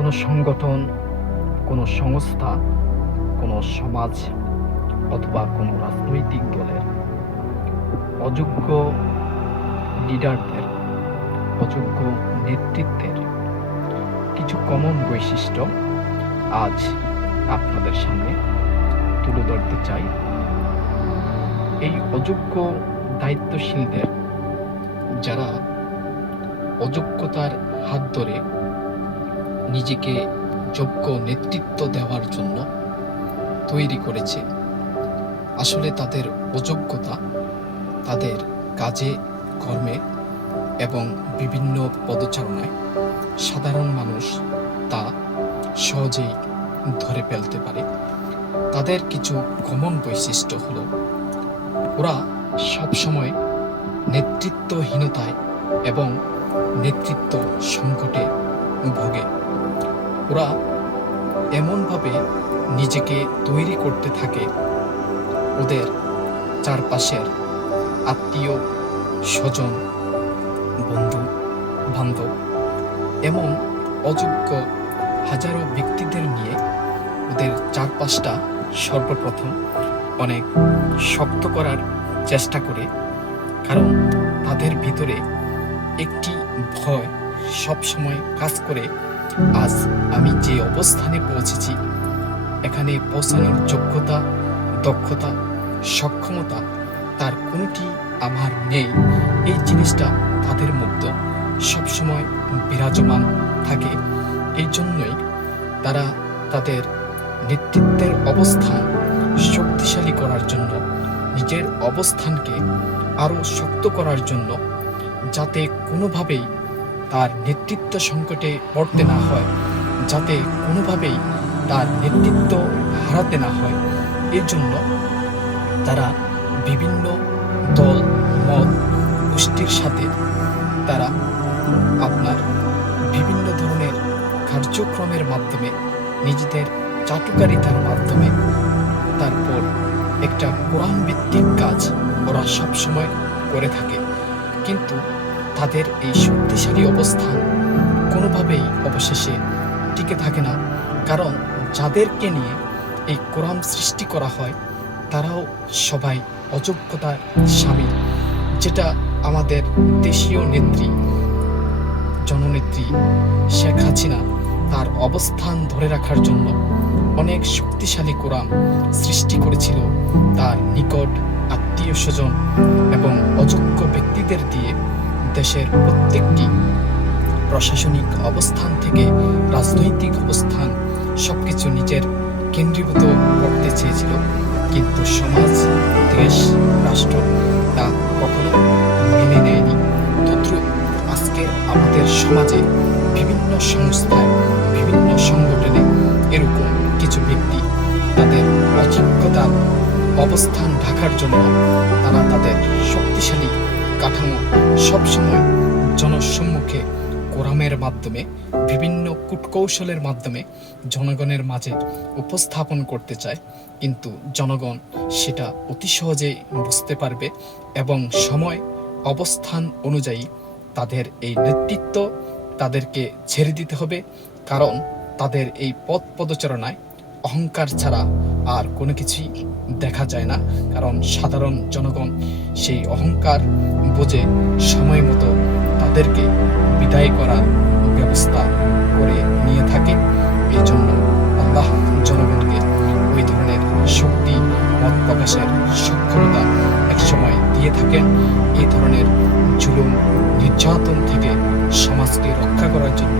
কোনো সংগঠন, কোনো সংস্থা, কোনো সমাজ অথবা কোনো রাজনৈতিক দলের অযোগ্য লিডারদের, অযোগ্য নেতৃত্বের কিছু কমন বৈশিষ্ট্য আজ আপনাদের সামনে তুলে ধরতে চাই। এই অযোগ্য দায়িত্বশীলদের, যারা অযোগ্যতার হাত ধরে নিজেকে যোগ্য নেতৃত্ব দেওয়ার জন্য তৈরি করেছে, আসলে তাদের অযোগ্যতা তাদের কাজে কর্মে এবং বিভিন্ন পদচারণায় সাধারণ মানুষ তা সহজেই ধরে ফেলতে পারে। তাদের কিছু কমন বৈশিষ্ট্য হলো, ওরা সবসময় নেতৃত্বহীনতায় এবং নেতৃত্ব সংকটে ভোগে। ওরা এমনভাবে নিজেকে তৈরি করতে থাকে, ওদের চারপাশের আত্মীয় স্বজন, বন্ধু বান্ধব এমন অযোগ্য হাজারো ব্যক্তিদের নিয়ে ওদের চারপাশটা সর্বপ্রথম অনেক শক্ত করার চেষ্টা করে, কারণ তাদের ভিতরে একটি ভয় সবসময় কাজ করে। আজ আমি যে অবস্থানে পৌঁছেছি, এখানে পৌঁছানোর যোগ্যতা, দক্ষতা, সক্ষমতা তার কোনোটি আমার নেই। এই জিনিসটা তাদের মধ্যে সবসময় বিরাজমান থাকে। এই জন্যই তারা তাদের নেতৃত্বের অবস্থান শক্তিশালী করার জন্য, নিজের অবস্থানকে আরও শক্ত করার জন্য, যাতে কোনোভাবেই তার নেতৃত্ব সংকটে পড়তে না হয়, যাতে কোনোভাবেই তার নেতৃত্ব হারাতে না হয়, এর জন্য তারা বিভিন্ন দল মত গোষ্ঠীর সাথে তারা আপনার বিভিন্ন ধরনের কার্যক্রমের মাধ্যমে, নিজেদের চাটুকারিতার মাধ্যমে, তারপর একটা কোরআন ভিত্তিক কাজ ওরা সবসময় করে থাকে। কিন্তু তাদের এই শক্তিশালী অবস্থান কোনোভাবেই অবশেষে টিকে থাকে না, কারণ যাদেরকে নিয়ে এই কোরআন সৃষ্টি করা হয় তারাও সবাই অযোগ্যতার শামিল। যেটা আমাদের দেশীয় নেত্রী, জননেত্রী শেখ হাসিনা তার অবস্থান ধরে রাখার জন্য অনেক শক্তিশালী কোরআন সৃষ্টি করেছিল, তার নিকট আত্মীয় স্বজন এবং অযোগ্য ব্যক্তিদের দিয়ে দেশের প্রত্যেকটি প্রশাসনিক অবস্থান থেকে রাজনৈতিক অবস্থান সবকিছু নিজের কেন্দ্রীভূত করতে চেয়েছিল। কিন্তু সমাজ, দেশ, রাষ্ট্র তা কখনো মেনে নেয়নি। তদ্রূপ আজকে আমাদের সমাজে বিভিন্ন সংস্থায়, বিভিন্ন সংগঠনে এরকম কিছু ব্যক্তি তাদের অযোগ্যতার অবস্থান ঢাকার জন্য তারা তাদের শক্তিশালী কাঠামো সবসময় জনসম্মুখে কোরআনের মাধ্যমে, বিভিন্ন কূটকৌশলের মাধ্যমে জনগণের মাঝে উপস্থাপন করতে চায়। কিন্তু জনগণ সেটা অতি সহজেই বুঝতে পারবে এবং সময় অবস্থান অনুযায়ী তাদের এই নেতৃত্ব তাদেরকে ছেড়ে দিতে হবে, কারণ তাদের এই পথ পদচারণায় অহংকার ছাড়া আর কোনো কিছুই দেখা যায় না। কারণ সাধারণ জনগণ সেই অহংকার বুঝে সময় মতো তাদেরকে বিদায় করার ব্যবস্থা করে নিয়ে থাকে। এই জন্য আল্লাহ জনগণকে ওই ধরনের শক্তি, মত প্রকাশের সক্ষমতা একসময় দিয়ে থাকেন। এই ধরনের জুলুম, নির্যাতন থেকে সমাজকে রক্ষা করার জন্য